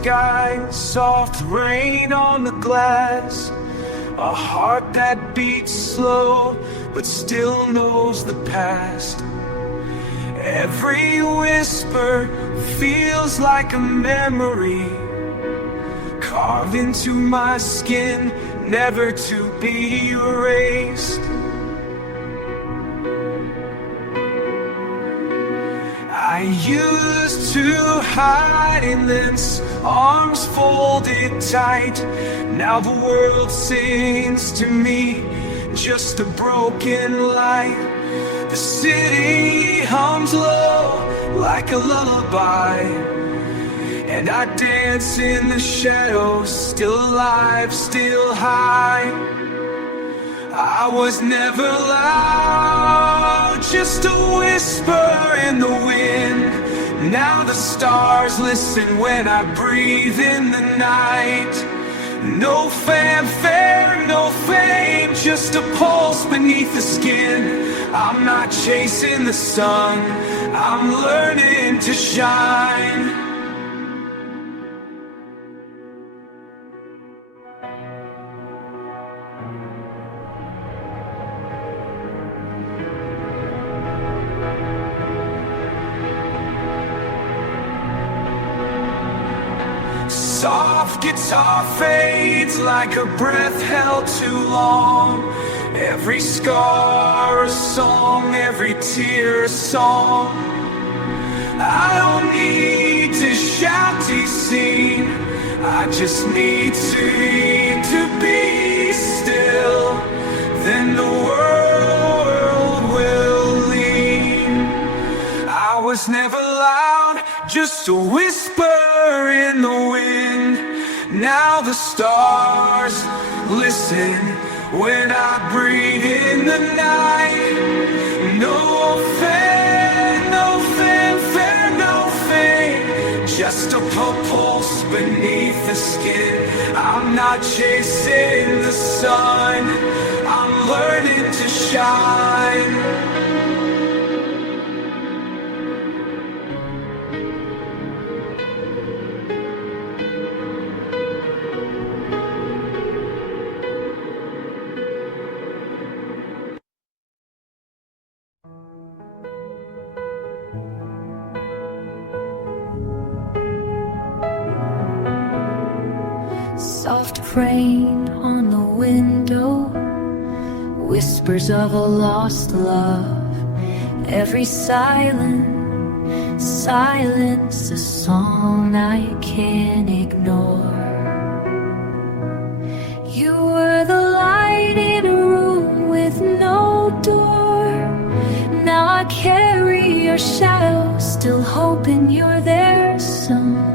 sky, soft rain on the glass. A heart that beats slow, but still knows the past. Every whisper feels like a memory, carved into my skin, never to be erased. I used to hide in this, arms folded tight. Now the world sings to me, just a broken light. The city hums low like a lullaby, and I dance in the shadows, still alive, still high. I was never loud, just a whisper in the wind. Now the stars listen when I breathe in the night. No fanfare, no fame, just a pulse beneath the skin. I'm not chasing the sun, I'm learning to shine. Soft guitar fades like a breath held too long. Every scar a song, every tear a song. I don't need to shout to be seen, I just need to be still. Then the world will lean. I was never loud, just a whisper in the wind. Now the stars listen when I breathe in the night. No fanfare, no fame, just a pulse beneath the skin. I'm not chasing the sun, I'm learning to shine. Soft rain on the window, whispers of a lost love. Every silence, a song I can't ignore. You were the light in a room with no door. Now I carry your shadow, still hoping you're there somewhere.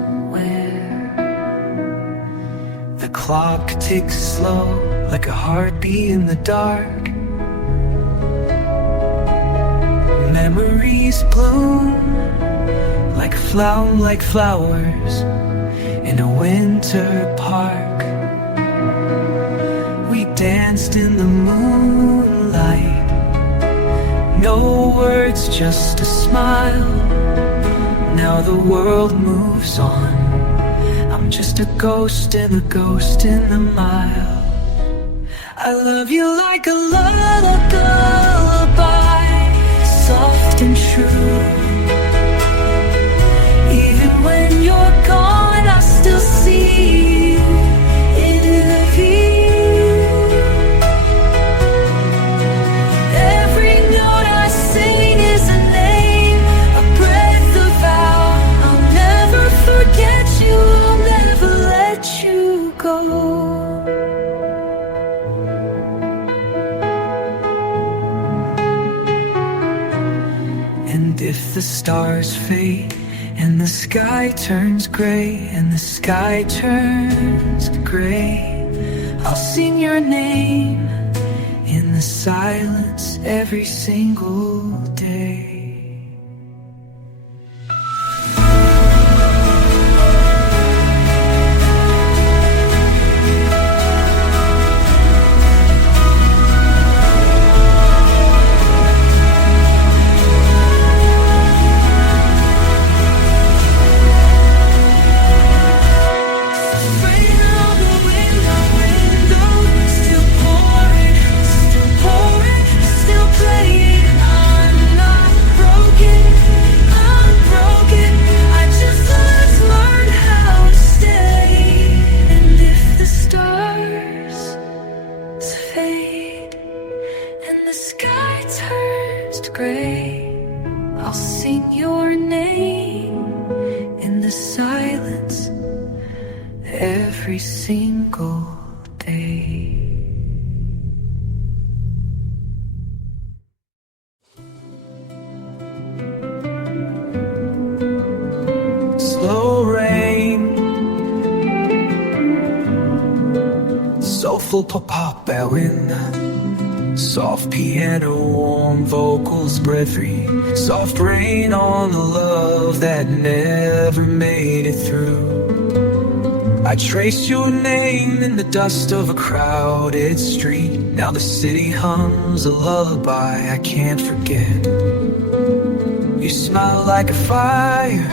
The clock ticks slow, like a heartbeat in the dark. Memories bloom like flowers in a winter park. We danced in the moonlight, no words, just a smile. Now the world moves on, I'm just a ghost in the mile. I love you like a lullaby, soft and true. Even when you're gone, I still see you in the view. Every note I sing is a name, a breath of vow. I'll never forget you, I'll never let you go. And if the stars fade and the sky turns gray, and the sky turns gray, I'll sing your name in the silence every single day. gray, I'll sing your name in the silence every single day. Slow rain, soulful pop-up wind, soft piano, warm vocals spread free, soft rain on the love that never made it through. I traced your name in the dust of a crowded street. Now the city hums a lullaby I can't forget. You smile like a fire,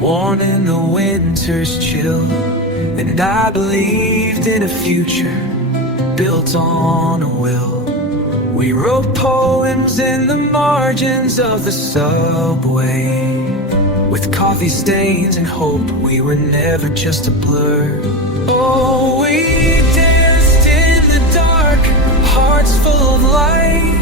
worn in the winter's chill. And I believed in a future built on a will. We wrote poems in the margins of the subway, with coffee stains and hope we were never just a blur. Oh, we danced in the dark, hearts full of light,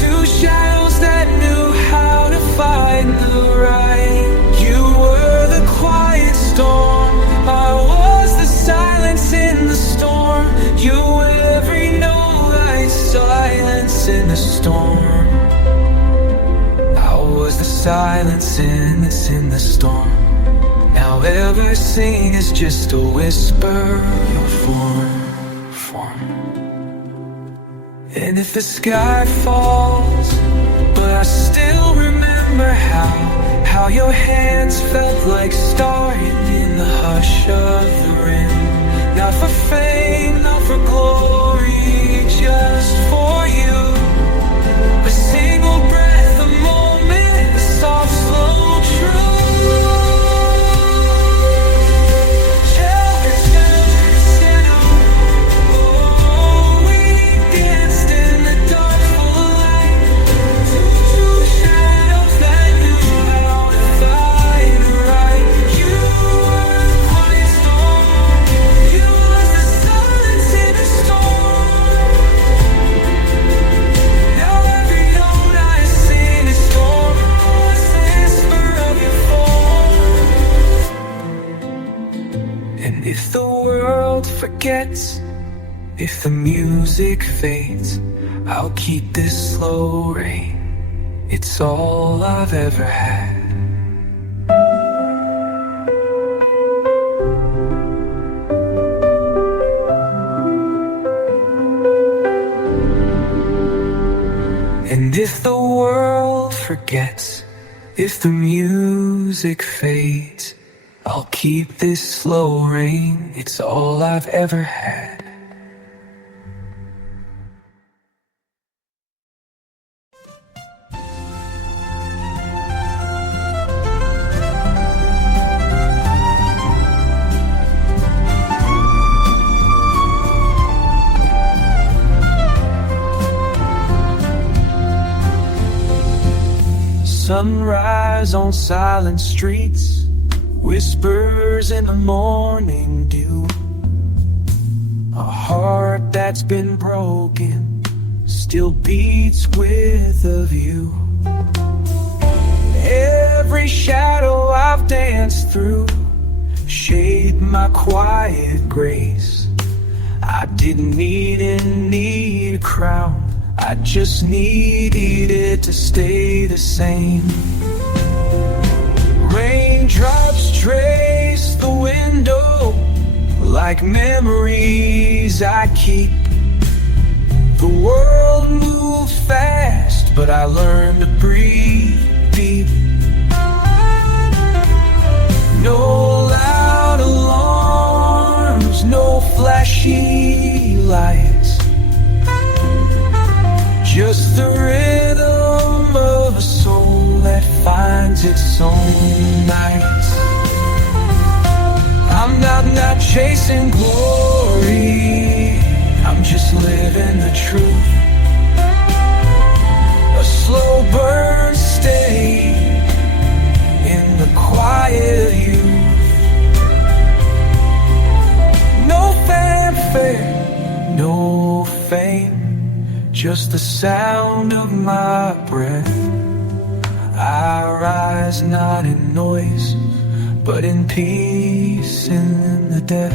two shadows that knew how to find the right. You were the quiet storm, I was the silence in the storm. You were every note I silence in the storm. I was the silence in the storm. Now everything is just a whisper of form. And if the sky falls, but I still remember how your hands felt like starting in the hush of the rain. Not for fame, not for glory, just for you. A single breath, a moment, a soft, slow truth. Oh, we danced in the dark full of light, two shadows that knew how to find the right. You were the quiet storm, you was the silence in the storm. Now every note I sing is storm, a whisper of your form. And if the world forgets, if the music fades, I'll keep this slow rain. It's all I've ever had. And if the world forgets, if the music fades, I'll keep this slow rain. It's all I've ever had. Sunrise on silent streets, whispers in the morning dew. A heart that's been broken still beats with a view. Every shadow I've danced through shaped my quiet grace. I didn't need a crown, I just needed it to stay the same. Raindrops trace the window like memories I keep. The world moves fast, but I learned to breathe deep. No loud alarms, no flashy lights, just the rhythm of a soul that finds its own nights. I'm not chasing glory, I'm just living the truth. A slow burn stay in the quiet youth. No fanfare, no fame, just the sound of my rise not in noise, but in peace in the death.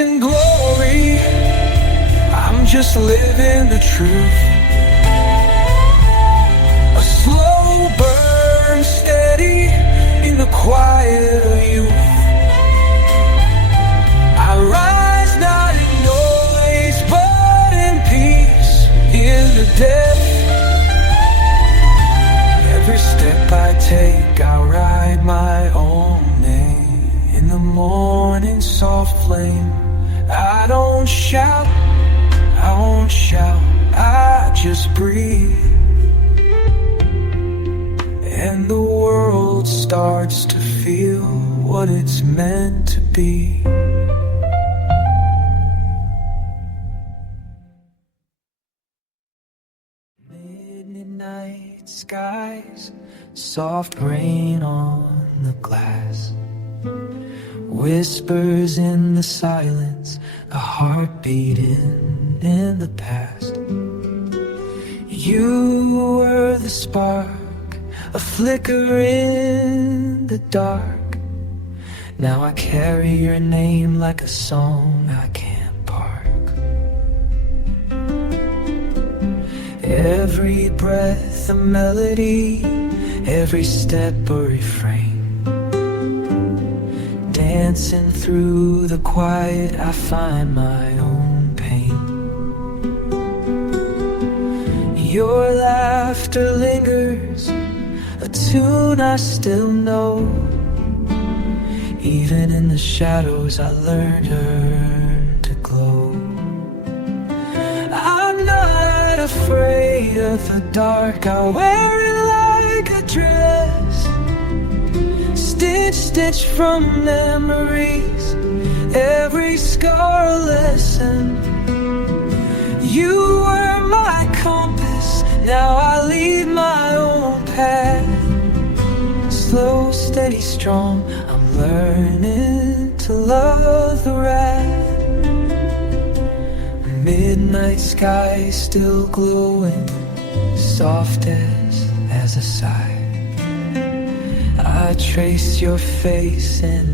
And glory, I'm just living the truth. A slow burn, steady in the quiet of youth. I rise not in noise, but in peace in the death. Every step I take, I write my own name in the morning soft flame. I don't shout, I won't shout, I just breathe. And the world starts to feel what it's meant to be. Midnight skies, soft rain on the glass, whispers in the silence, a heartbeat in the past. You were the spark, a flicker in the dark. Now I carry your name like a song I can't park. Every breath a melody, every step a refrain. Dancing through the quiet, I find my own pain. Your laughter lingers, a tune I still know. Even in the shadows, I learned to glow. I'm not afraid of the dark, I wear it like a dress. Stitch, stitch from memories, every scar a lesson. You were my compass, now I lead my own path. Slow, steady, strong, I'm learning to love the wrath. Midnight sky still glowing, soft as a sigh. I trace your face and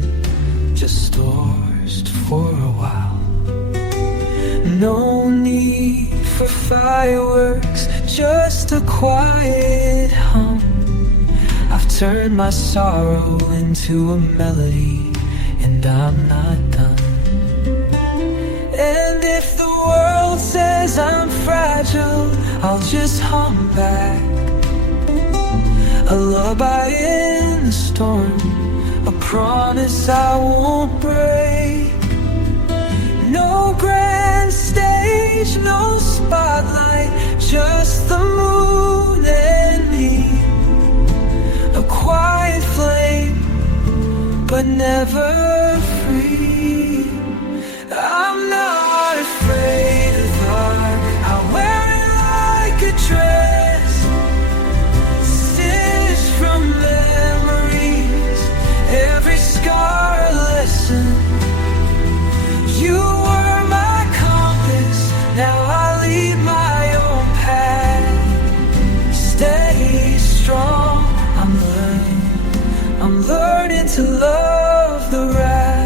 just thirst for a while. No need for fireworks, just a quiet hum. I've turned my sorrow into a melody, and I'm not done. And if the world says I'm fragile, I'll just hum back a lullaby in the storm, a promise I won't break. No grand stage, no spotlight, just the moon and me. A quiet flame, but never free. I'm not afraid of dark, I wear it like a dress. Stitched from memories, every scar a lesson. You were my compass, now I lead my own path. Stay strong, I'm learning to love the wrath.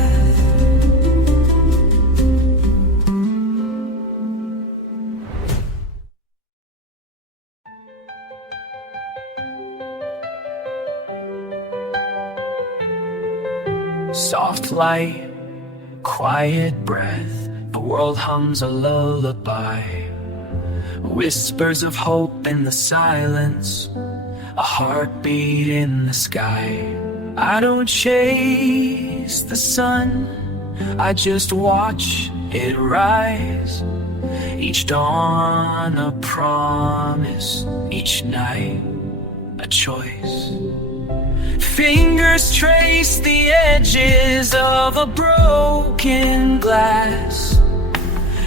Soft light, quiet breath, the world hums a lullaby. Whispers of hope in the silence, a heartbeat in the sky. I don't chase the sun, I just watch it rise. Each dawn a promise, each night a choice. Fingers trace the edges of a broken glass.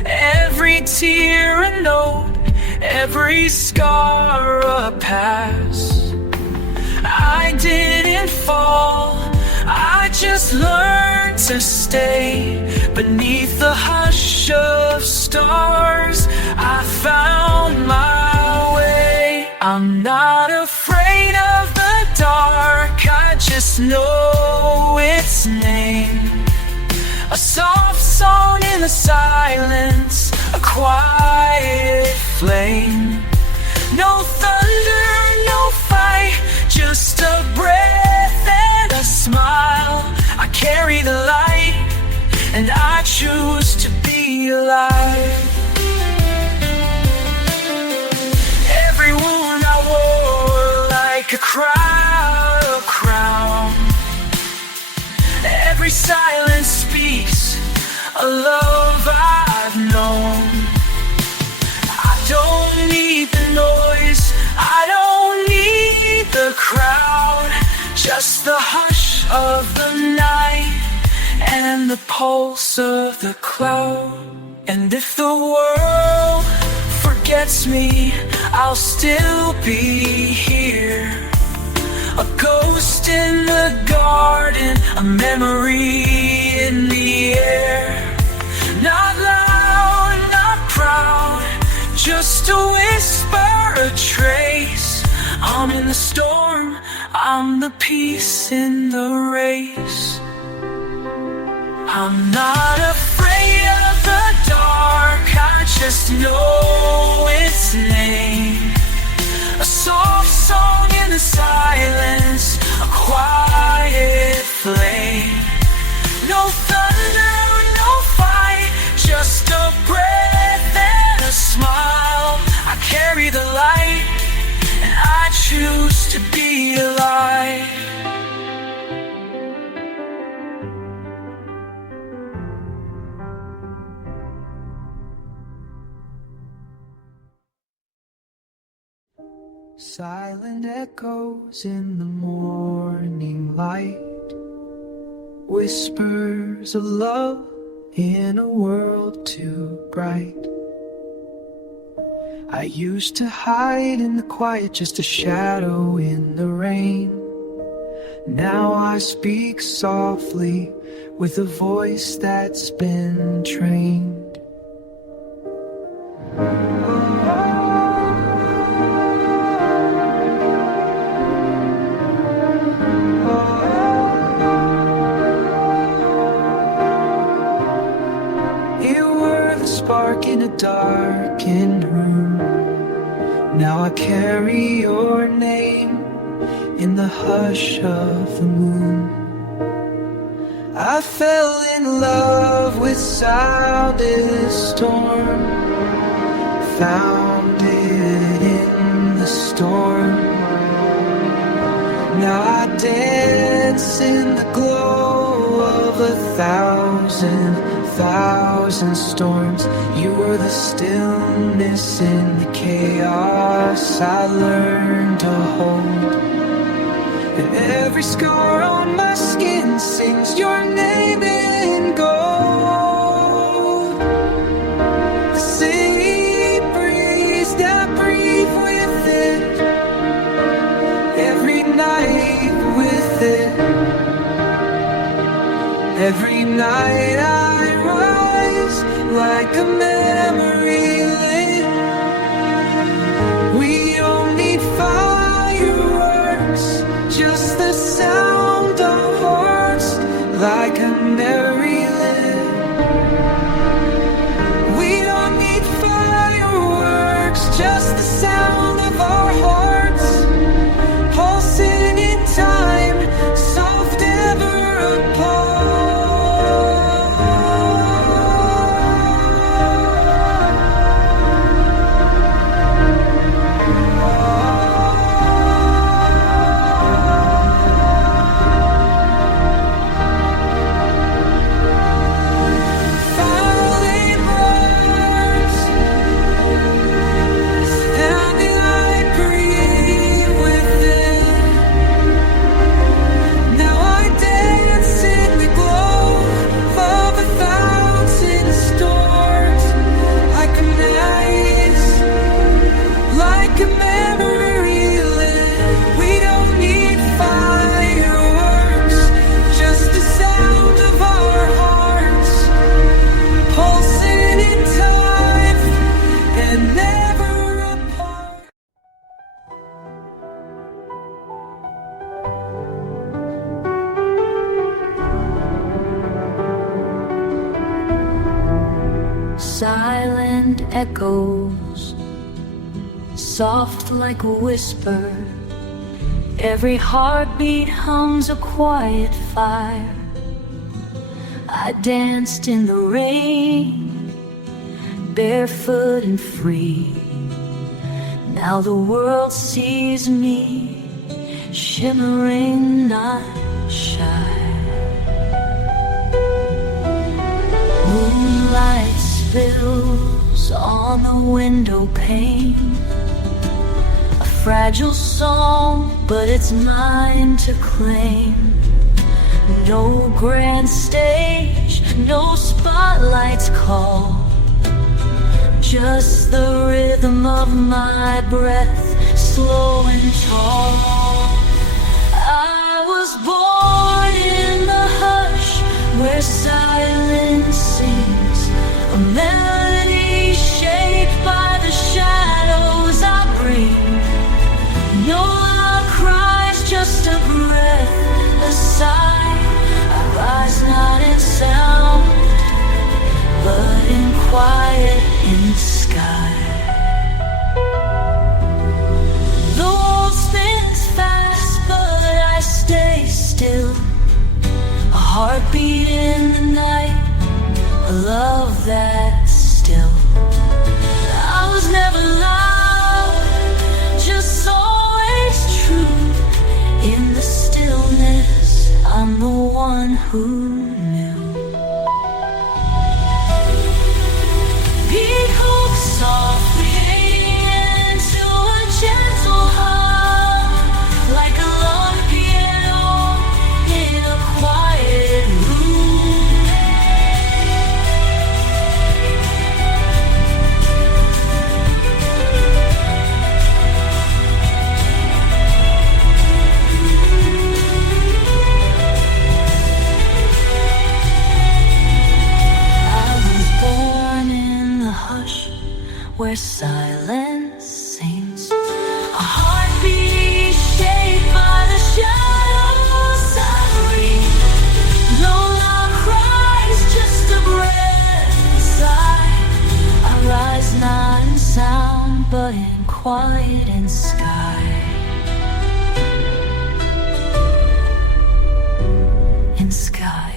Every tear a note, every scar a pass. I didn't fall, I just learned to stay beneath the hush of stars. I found my way. I'm not afraid of the dark, I just know its name. A soft song in the silence, a quiet flame. No thunder, no fight, just a breath and a smile. I carry the light, and I choose to be alive. Every wound I wore like a crown. Every silence speaks a love I've known. I don't need the noise, I don't need the crowd, just the hush of the night and the pulse of the cloud. And if the world forgets me, I'll still be here. A ghost in the garden, a memory in the air. Not loud, not proud, just a whisper, a trace. I'm in the storm, I'm the peace in the race. I'm not afraid of the dark, I just know its name. A soft song in the silence, a quiet flame. No thunder, no fight, just a breath and a smile. I carry the light, and I choose to be alive. Silent echoes in the morning light, whispers of love in a world too bright. I used to hide in the quiet, just a shadow in the rain. Now I speak softly with a voice that's been trained. Spark in a darkened room. Now I carry your name in the hush of the moon. I fell in love with sound in the storm, found it in the storm. Now I dance in the glow of 1,000 storms. You were the stillness in the chaos I learned to hold. And every scar on my skin sings your name in gold. The sea breeze that breathe with it, every night with it. Every night I rise like a memory lit. We don't need fireworks, just the sound of hearts like a merry lit. We don't need fireworks, just the sound of our hearts pulsing in time, soft ever apart. Like a memory lit. We don't need silent echoes, soft like a whisper. Every heartbeat hums a quiet fire. I danced in the rain, barefoot and free. Now the world sees me, shimmering, not shy. Moonlight spills on the window pane, a fragile song, but it's mine to claim. No grand stage, no spotlight's call, just the rhythm of my breath, slow and tall. I was born in the hush where silence sings, a melody shaped by the shadows I bring. No loud cries, just a breath, a sigh. I rise not in sound, but in quiet in the sky. The world spins fast, but I stay still. A heartbeat in the night, a love that's still. I was never loud, just always true. In the stillness, I'm the one who knew. Beat hooks softly into a gentle hum, like a love piano in a quiet room. Where silence sings, a heartbeat shaped by the shadows I read. No loud cries, just a breath, a sigh. I rise not in sound, but in quiet and sky. In sky.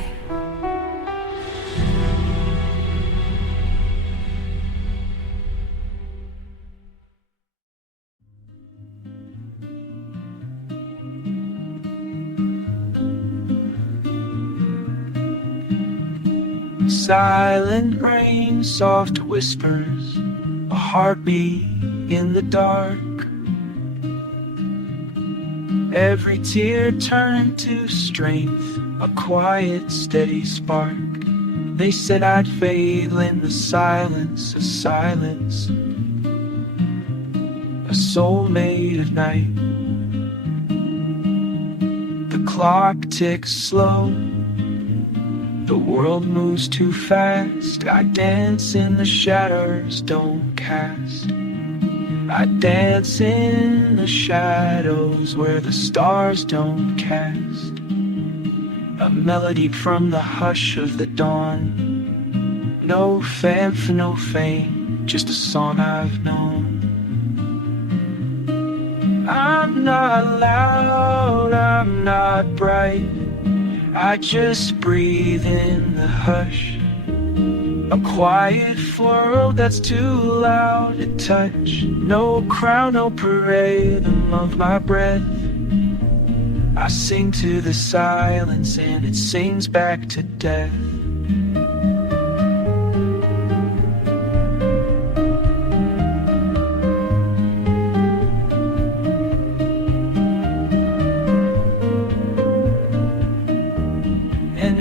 Silent rain, soft whispers, a heartbeat in the dark. Every tear turned to strength, a quiet, steady spark. They said I'd fail in the silence, a soul made of night. The clock ticks slow, the world moves too fast. I dance in the shadows, don't cast. I dance in the shadows where the stars don't cast. A melody from the hush of the dawn. No fame for no fame, just a song I've known. I'm not loud, I'm not bright, I just breathe in the hush. A quiet world that's too loud to touch. No crown, no parade of my breath. I sing to the silence and it sings back to death.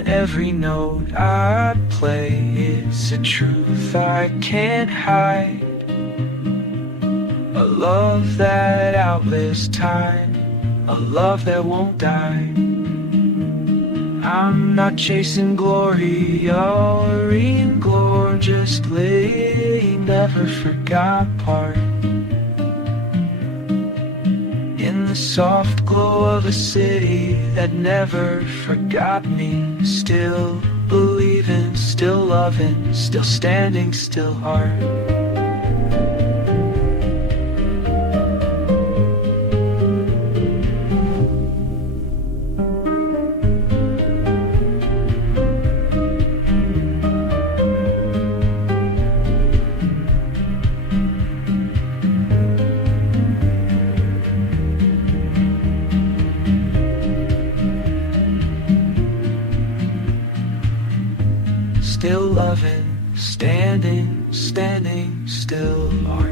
Every note I play is a truth I can't hide. A love that outlives time, a love that won't die. I'm not chasing glory or in glory, just laying never forgot part. In the soft glow of a city that never forgot me, still believing, still loving, still standing, still heart. Still loving, standing, standing, still art.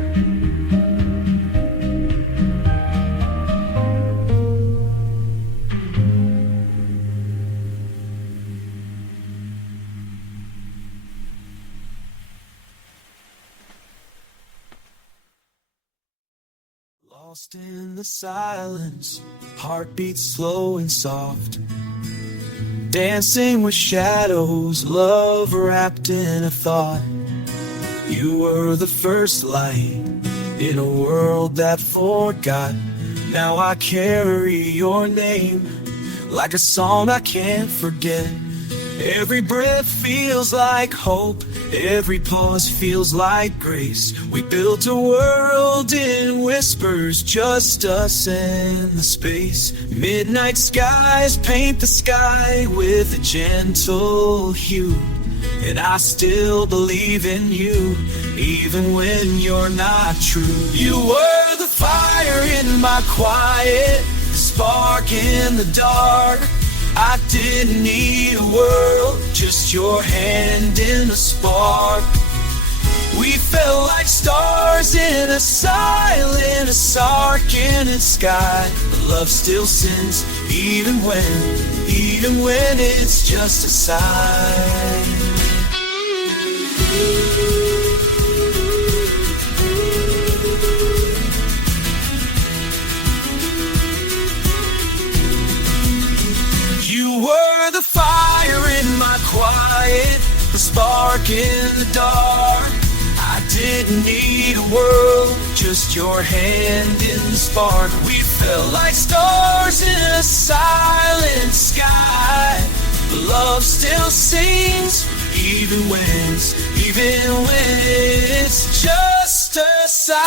Lost in the silence, heartbeats slow and soft. Dancing with shadows, love wrapped in a thought. You were the first light in a world that forgot. Now I carry your name like a song I can't forget. Every breath feels like hope, every pause feels like grace. We built a world in whispers, just us and the space. Midnight skies paint the sky with a gentle hue, and I still believe in you, even when you're not true. You were the fire in my quiet, the spark in the dark. I didn't need a world, just your hand in a spark. We felt like stars in a silent, a darkened sky. But love still sings, even when it's just a sign. You were the fire in my quiet, the spark in the dark. I didn't need a world, just your hand in the spark. We felt like stars in a silent sky. But love still sings, even when it's just a sign.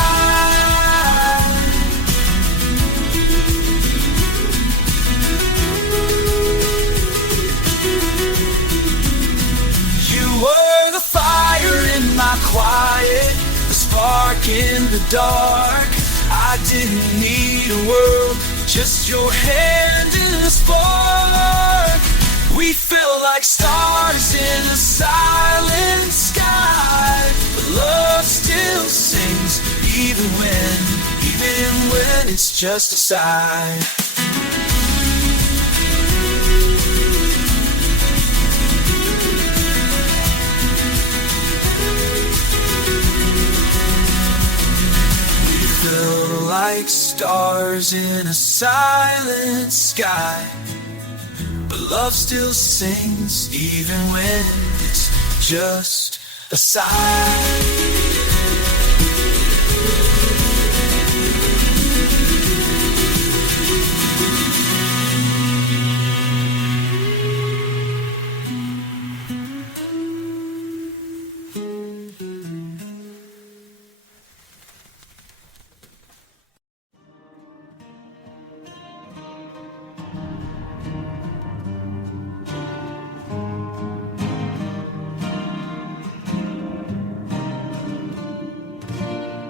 You were the fire in my quiet, the spark in the dark. I didn't need a world, just your hand in the spark. We felt like stars in a silent sky. But love still sings, even when it's just a sigh. Like stars in a silent sky, but love still sings, even when it's just a sigh.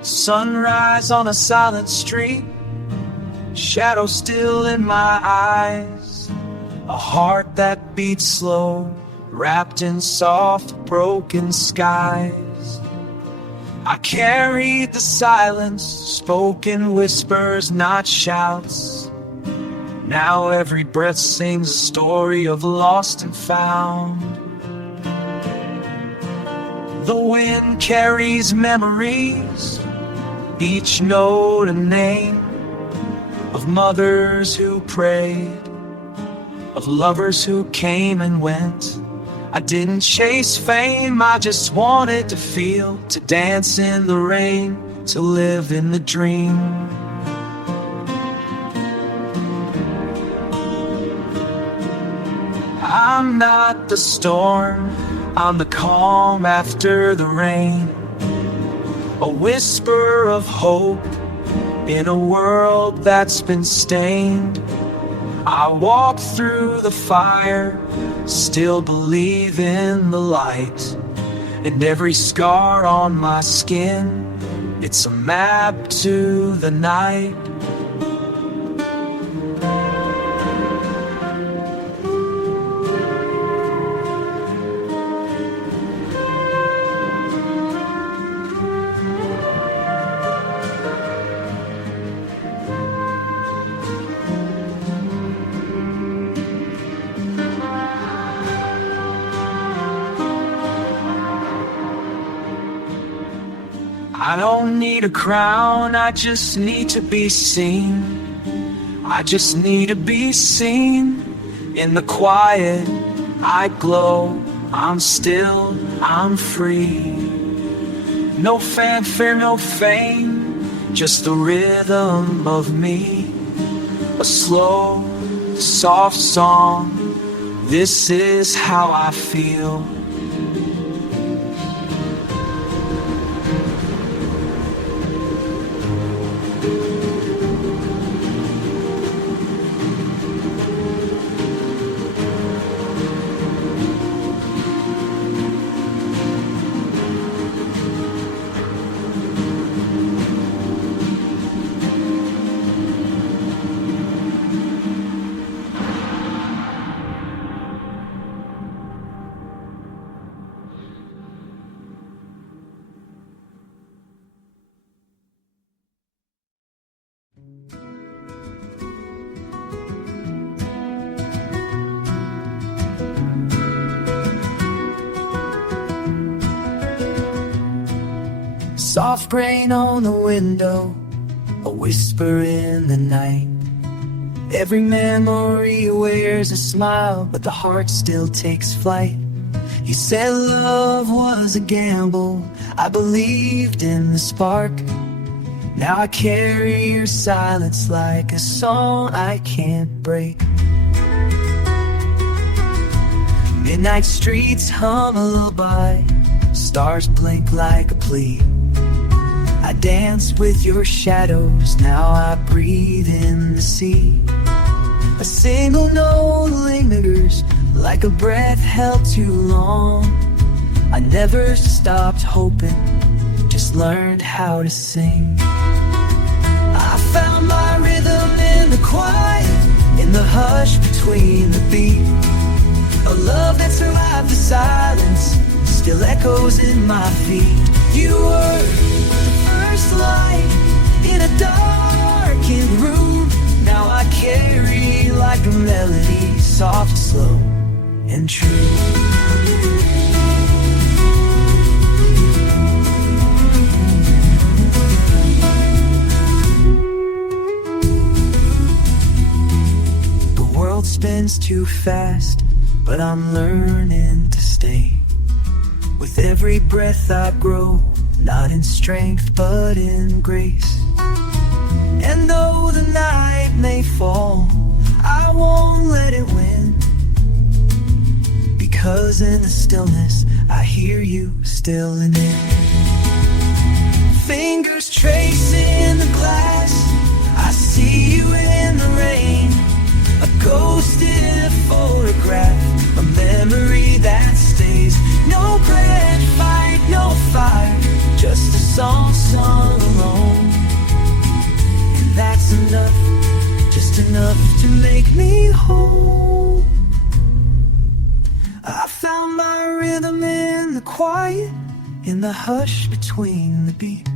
Sunrise on a silent street, shadow still in my eyes. A heart that beats slow, wrapped in soft, broken skies. I carried the silence, spoken whispers, not shouts. Now every breath sings a story of lost and found. The wind carries memories, each note a name, of mothers who prayed, of lovers who came and went. I didn't chase fame, I just wanted to feel, to dance in the rain, to live in the dream. I'm not the storm, I'm the calm after the rain. A whisper of hope in a world that's been stained. I walk through the fire, still believe in the light. And every scar on my skin, it's a map to the night. I don't need a crown, I just need to be seen. I just need to be seen. In the quiet, I glow. I'm still, I'm free. No fanfare, no fame, just the rhythm of me. A slow, soft song, this is how I feel. Soft rain on the window, a whisper in the night. Every memory wears a smile, but the heart still takes flight. You said love was a gamble, I believed in the spark. Now I carry your silence like a song I can't break. Midnight streets hum a lullaby, stars blink like a plea. I dance with your shadows, now I breathe in the sea. A single note lingers like a breath held too long. I never stopped hoping, just learned how to sing. I found my rhythm in the quiet, in the hush between the beat. A love that survived the silence, still echoes in my feet. You were first light in a darkened room. Now I carry like a melody, soft, slow, and true. The world spins too fast, but I'm learning to stay. With every breath I grow, not in strength, but in grace. And though the night may fall, I won't let it win. Because in the stillness, I hear you still in it. Fingers tracing the glass, I see you in the rain. A ghost in a photograph, a memory that stays. No bread fight, no fire, just a song sung alone. And that's enough, just enough to make me whole. I found my rhythm in the quiet, in the hush between the beat.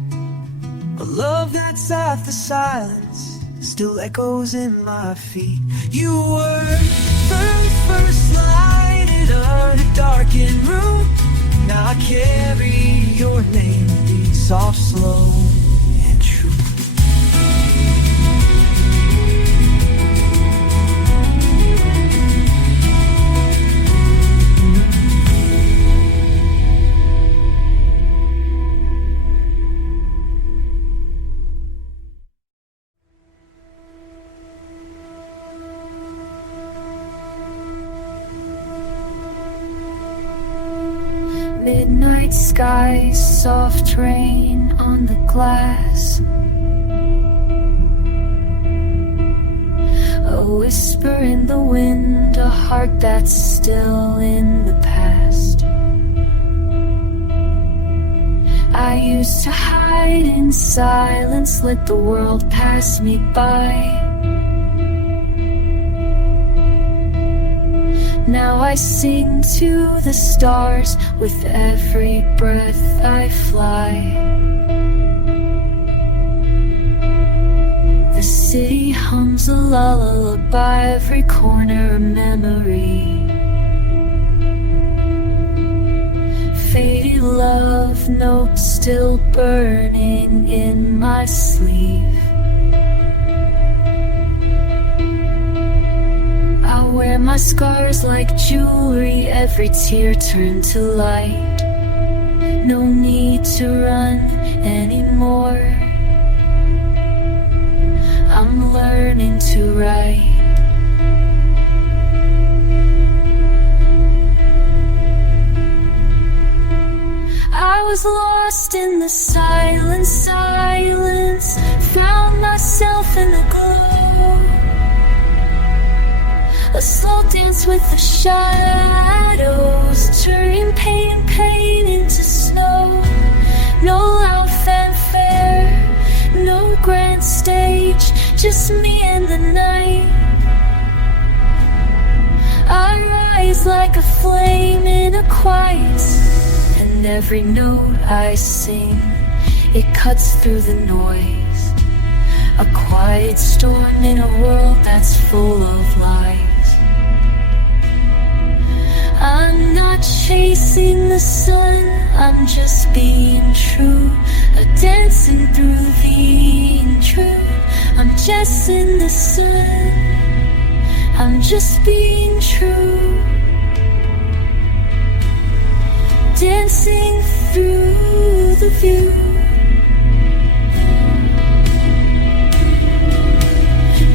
A love that's out the silence, still echoes in my feet. You were first light in a darkened room. Now I carry your name, be soft, slow, and true. Midnight skies, soft rain on the glass. A whisper in the wind, a heart that's still in the past. I used to hide in silence, let the world pass me by. Now I sing to the stars with every breath I fly. The city hums a lullaby, every corner a memory. Faded love notes still burning in my sleeve. I wear my scars like jewelry, every tear turned to light. No need to run anymore, I'm learning to write. I was lost in the silence, found myself in the glow. A slow dance with the shadows, turning pain into snow. No loud fanfare, no grand stage, just me and the night. I rise like a flame in a quiet, and every note I sing, it cuts through the noise. A quiet storm in a world that's full of lies. I'm not chasing the sun, I'm just being true. Dancing through the intrude. I'm just in the sun, I'm just being true. Dancing through the view.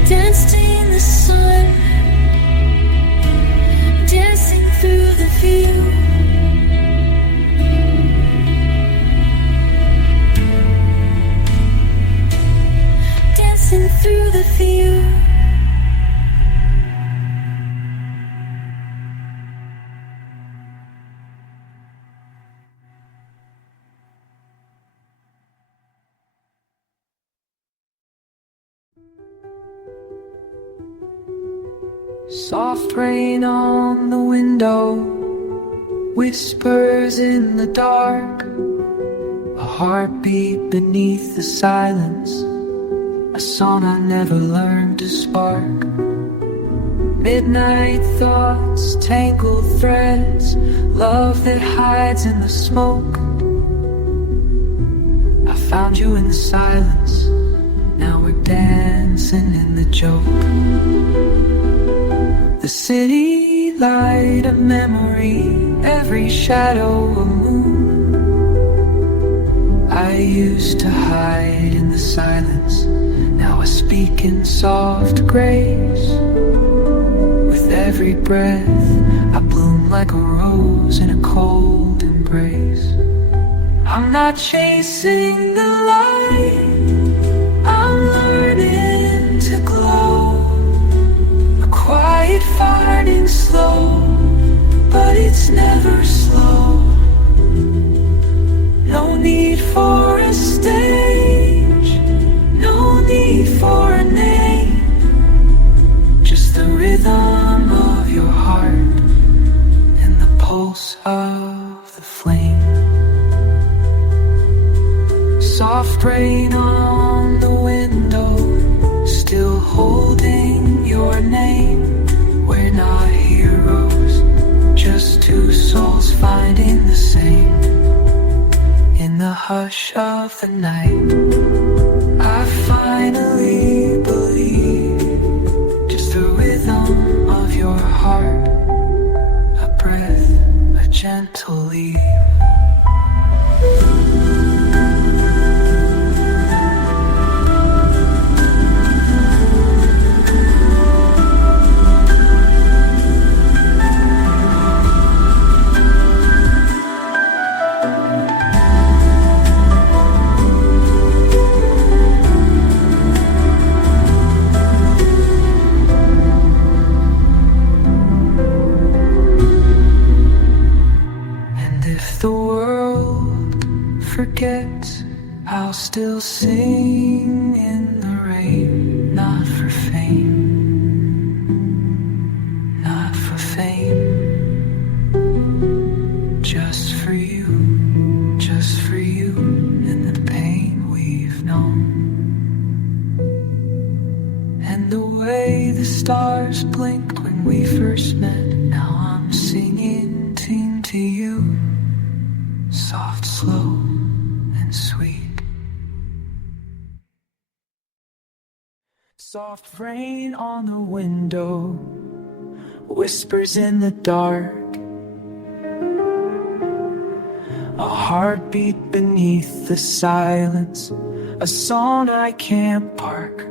Danced in the sun, dancing through the view. Dancing through the view. Soft rain on the window, whispers in the dark, a heartbeat beneath the silence, a song I never learned to spark. Midnight thoughts, tangled threads, love that hides in the smoke. I found you in the silence, now we're dancing in the joke. The city light of memory, every shadow a moon. I used to hide in the silence, now I speak in soft grace. With every breath, I bloom like a rose in a cold embrace. I'm not chasing the light, I'm learning to glow. Quiet farting slow, but it's never slow. No need for a stage, no need for a name. Just the rhythm of your heart and the pulse of the flame. Soft rain on the window, still holding your name. We're not heroes, just two souls finding the same. In the hush of the night, I finally believe. Just the rhythm of your heart, a breath, a gentle leaf. I'll still sing in the rain, not for fame, not for fame, just for you and the pain we've known. And the way the stars blinked when we first met, now I'm singing to you, soft, slow, and sweet. Soft rain on the window, whispers in the dark, a heartbeat beneath the silence, a song I can't park.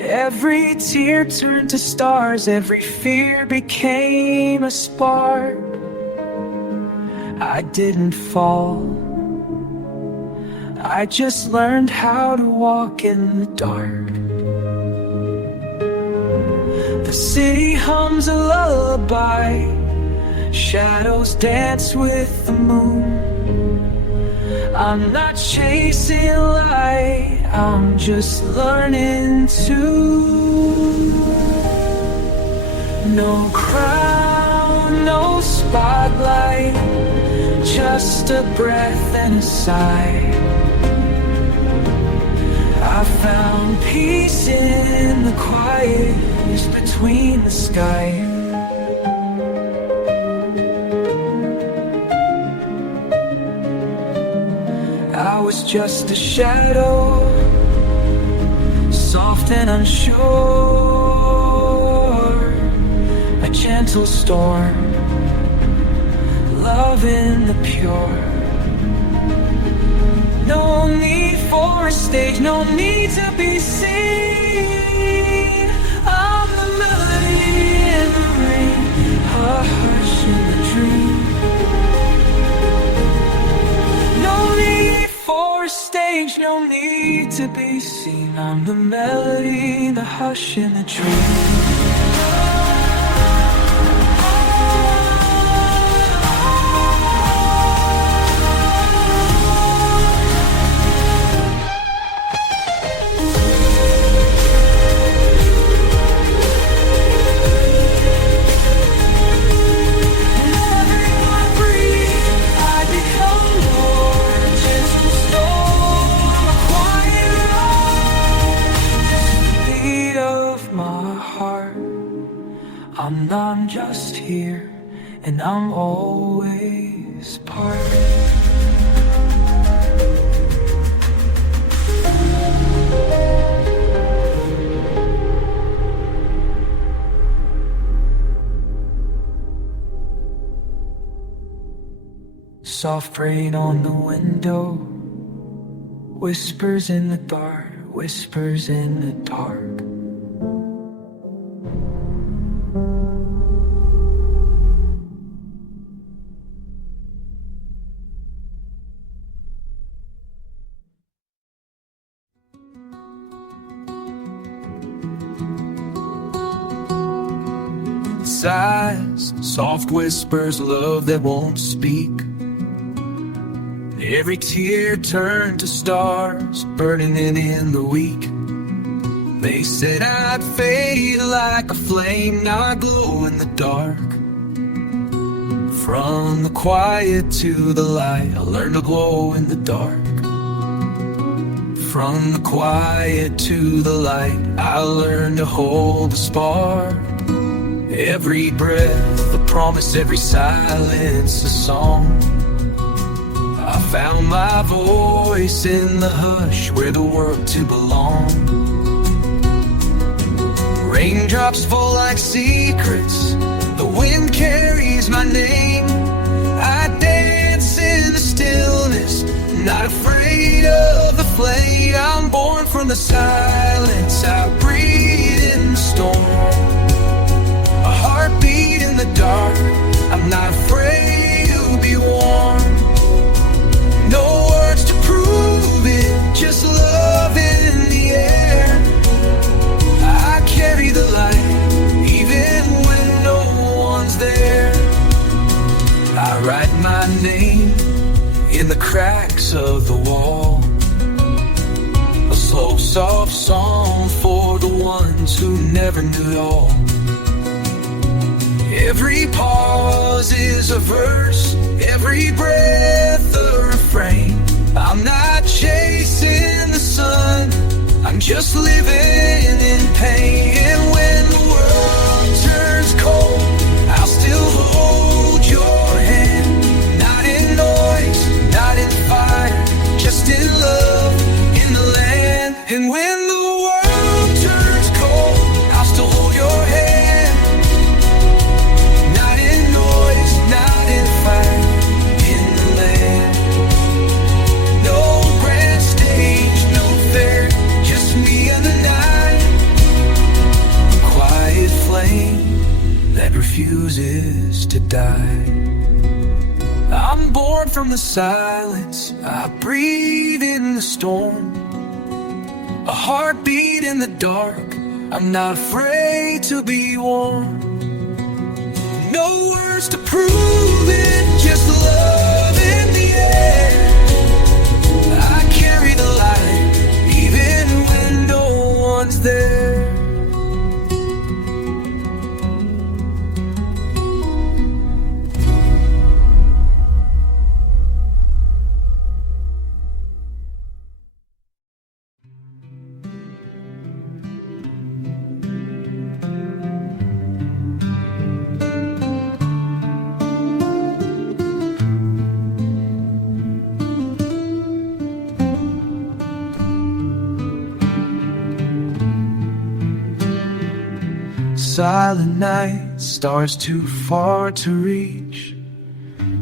Every tear turned to stars, every fear became a spark. I didn't fall, I just learned how to walk in the dark. The city hums a lullaby, shadows dance with the moon. I'm not chasing light, I'm just learning to. No crown, no spotlight, just a breath and a sigh. I found peace in the quiet, just between the sky. I was just a shadow, soft and unsure, a gentle storm, love in the pure. No need for a stage, no need to be seen. I'm the melody in the rain, a hush in the dream. No need for a stage, no need to be seen. I'm the melody, the hush in the dream. I'm just here, and I'm always part. Soft rain on the window, whispers in the dark, whispers in the dark. Sighs, soft whispers, love that won't speak. Every tear turned to stars, burning it in the week. They said I'd fade like a flame, now I glow in the dark. From the quiet to the light, I learned to glow in the dark. From the quiet to the light, I learned to hold a spark. Every breath, a promise, every silence, a song. I found my voice in the hush, where the world to belong. Raindrops fall like secrets, the wind carries my name. I dance in the stillness, not afraid of the flame. I'm born from the silence, I breathe in the storm. A heartbeat in the dark, I'm not afraid to be warm. No words to prove it, just love in the air. I carry the light, even when no one's there. I write my name in the cracks of the wall. A slow, soft song for the ones who never knew it all. Every pause is a verse, every breath a refrain. I'm not chasing the sun, I'm just living in pain. And when the world turns cold, I'll still hold your hand. Not in noise, not in fire, just in love, in the land. And when the world turns cold, I'll still hold your hand. Not in noise, not in fire, in the land. No grand stage, no fair, just me and the night. Quiet flame that refuses to die. I'm born from the silence, I breathe in the storm. A heartbeat in the dark, I'm not afraid to be warm. No words to prove it, just love in the air. I carry the light, even when no one's there. Silent night, stars too far to reach.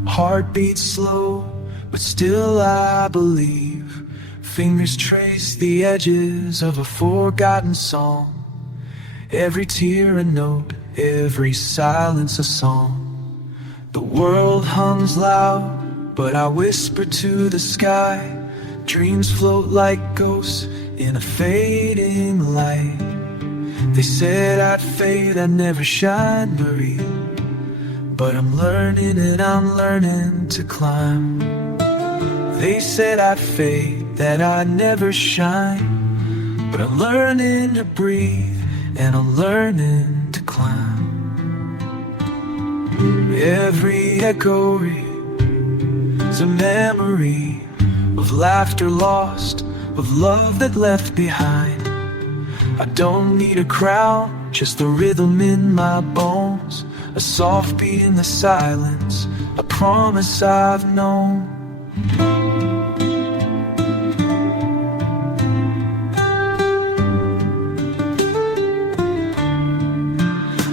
Heartbeat slow, but still I believe. Fingers trace the edges of a forgotten song. Every tear a note, every silence a song. The world hums loud, but I whisper to the sky. Dreams float like ghosts in a fading light. They said I'd fade, I'd never shine, Marie. But I'm learning and I'm learning to climb. They said I'd fade, that I'd never shine. But I'm learning to breathe and I'm learning to climb. Every echo is a memory of laughter lost, of love that left behind. I don't need a crown, just the rhythm in my bones. A soft beat in the silence, a promise I've known.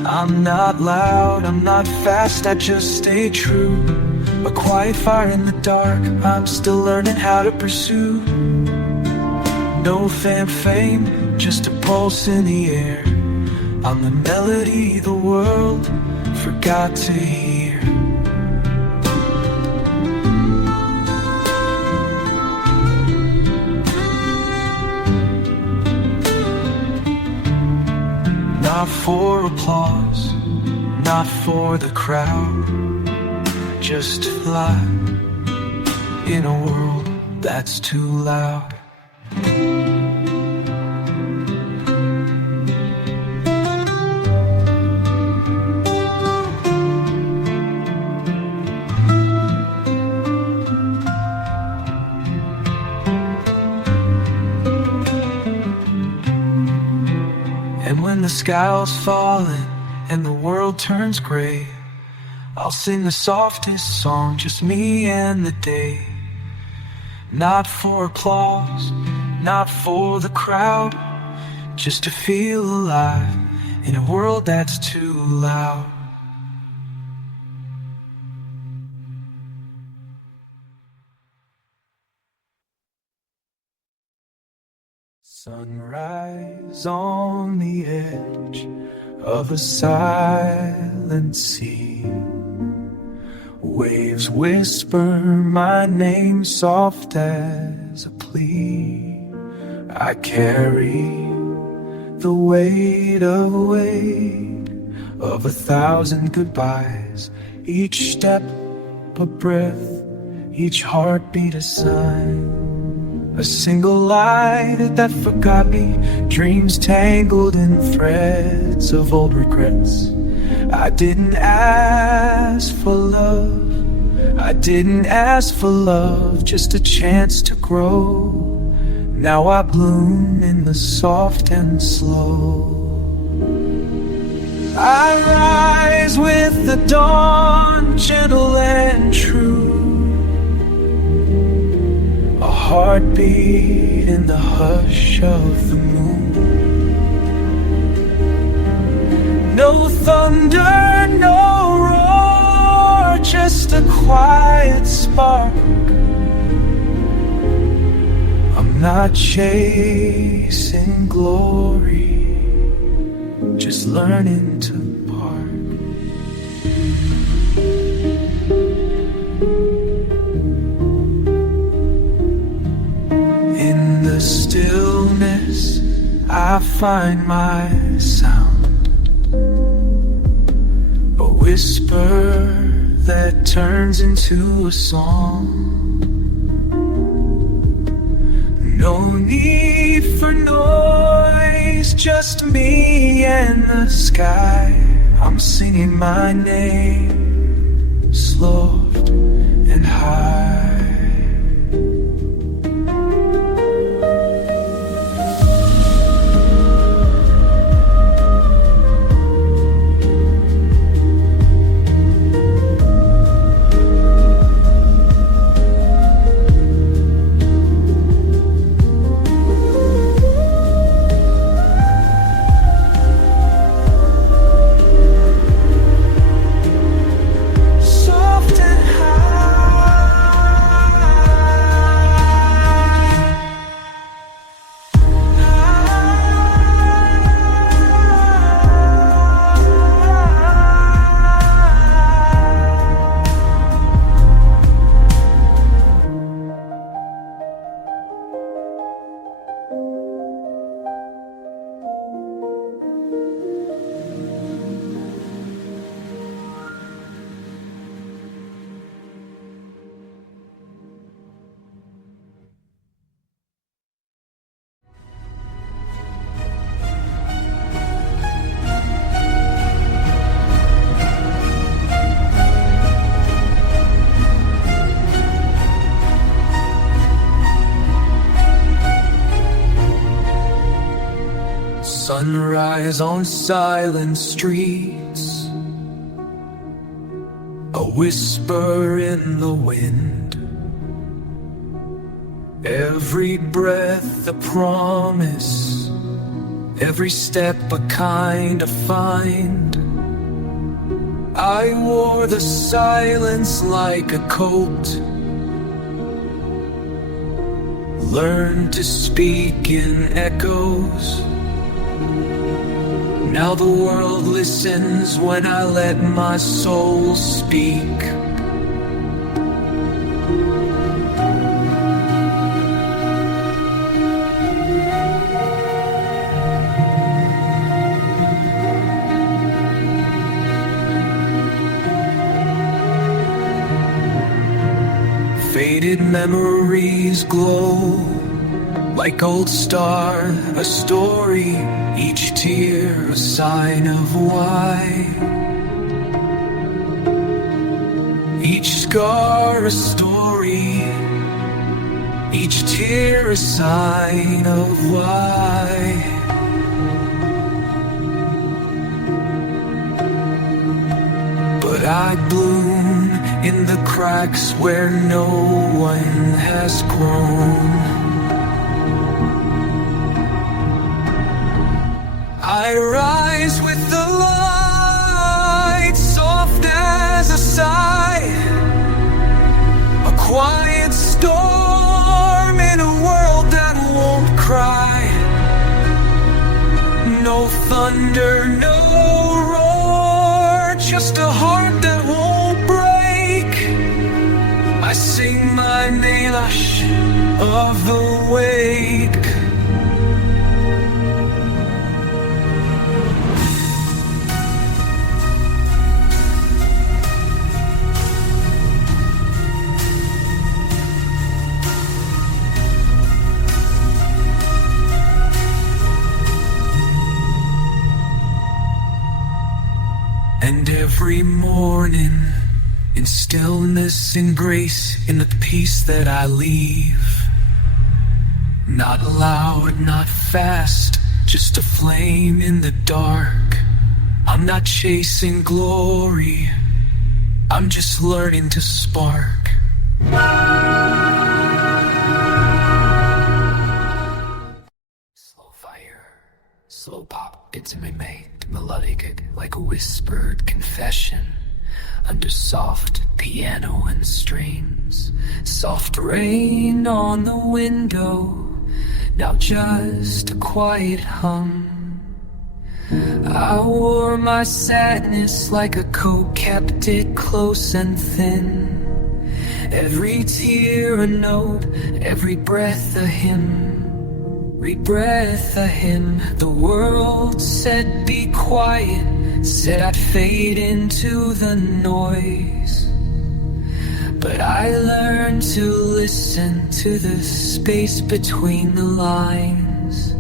I'm not loud, I'm not fast, I just stay true. A quiet fire in the dark, I'm still learning how to pursue. No fame, just a pulse in the air. I'm the melody the world forgot to hear. Not for applause, not for the crowd, just to fly in a world that's too loud. And when the sky's falling and the world turns gray, I'll sing the softest song, just me and the day. Not for applause, not for the crowd, just to feel alive in a world that's too loud. Sunrise on the edge of a silent sea. Waves whisper my name soft as a plea. I carry the weight of 1,000 goodbyes. Each step a breath, each heartbeat a sign. A single light that forgot me, dreams tangled in threads of old regrets. I didn't ask for love, I didn't ask for love, just a chance to grow. Now I bloom in the soft and slow. I rise with the dawn, gentle and true. A heartbeat in the hush of the moon. No thunder, no roar, just a quiet spark. I'm not chasing glory, just learning to park. In the stillness, I find my sound, a whisper that turns into a song. No need for noise, just me and the sky. I'm singing my name, soft and high. Sunrise on silent streets, a whisper in the wind. Every breath a promise, every step a kind of find. I wore the silence like a coat, learned to speak in echoes. Now the world listens when I let my soul speak. Faded memories glow like old star, a story, each tear a sign of why, each scar a story, each tear a sign of why. But I bloom in the cracks where no one has grown. I rise with the light, soft as a sigh, a quiet storm in a world that won't cry. No thunder, no roar, just a heart that won't break. I sing my Melash of the wake. every morning, in stillness and grace, in the peace that I leave. Not loud, not fast, just a flame in the dark. I'm not chasing glory, I'm just learning to spark. Slow fire, slow pop, it's made melodic like a whispered confession. Under soft piano and strings, soft rain on the window, now just a quiet hum. I wore my sadness like a coat, kept it close and thin. Every tear a note, every breath a hymn, every breath a hymn. The world said be quiet, said I'd fade into the noise. But I learned to listen to the space between the lines.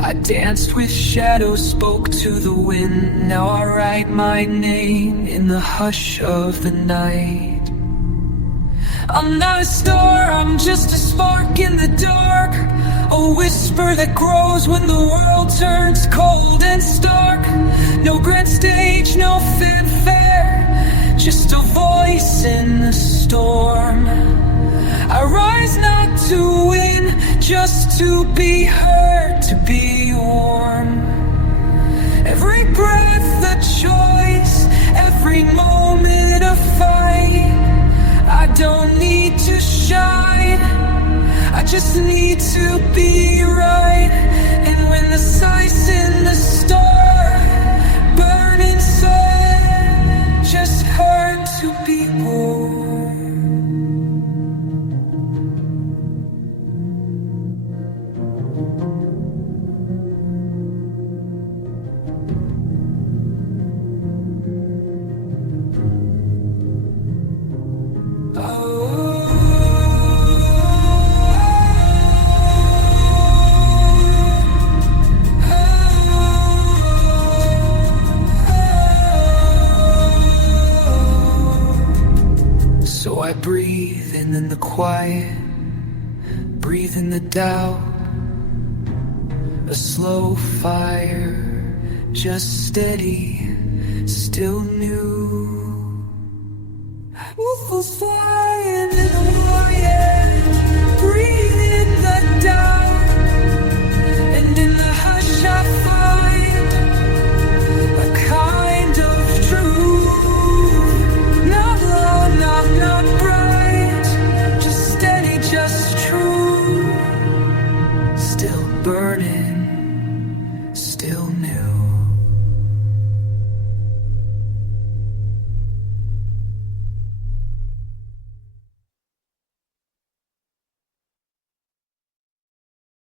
I danced with shadows, spoke to the wind. Now I write my name in the hush of the night. I'm not a star, I'm just a spark in the dark, a whisper that grows when the world turns cold and stark. No grand stage, no fanfare, just a voice in the storm. I rise not to win, just to be heard, to be warm. Every breath a choice, every moment a fight. I don't need to shine, I just need to be right. And when the sight's in the star, burn inside, just hurt to be born. So I breathe in the quiet, breathe in the doubt. A slow fire, just steady, still new. Wolves flying in the quiet, breathe in the doubt. And in the hush I find a kind of truth. Not loud, not bright, just steady, just true. Still burning.